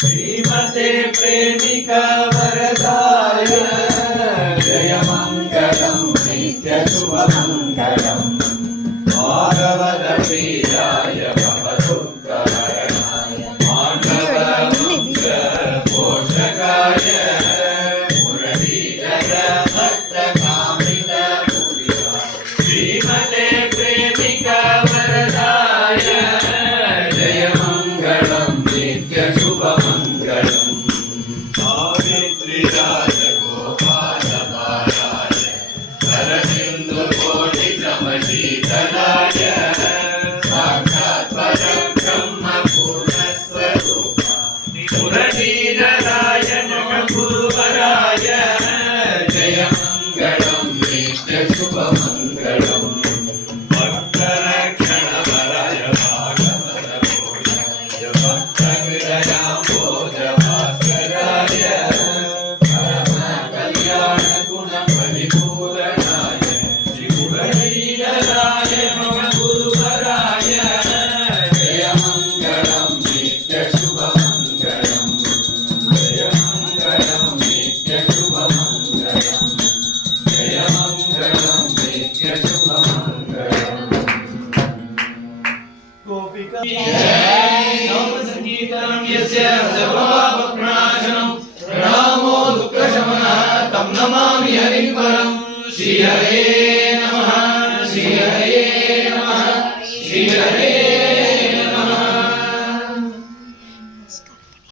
श्रीमते प्रेमिका वरदाय जय मंगलम नित्य शुभ मंगलम भागवत प्रियाय भवदुःखहरणाय मानवमुक्त पोषकाय मुरलीधर भक्तकामित श्रीमते प्रेमिका वरदाय जय मंगलम नित्य शुभ मंगलम सावित्रीराज गोपाल बालाय शरदिन्दु कोटि समशीतलाय साक्षात् परब्रह्म पूर्णस्वरूप मुरलीधराय जगद्गुरुवराय जय मंगलम नित्य शुभ मंगलम भक्तरक्षण वराय भागवत भोजाय भक्तहृदयाम्भोज भास्कराय परम कल्याण गुण परिपूरणाय श्री मुरलीधराय मम गुरुवराय जय मंगलम नित्य शुभ मंगलम जय मंगलम नित्य शुभ मंगलम जय मंगलम नित्य शुभ मंगलम गोपिका नाम संगीतं यस्य सर्वं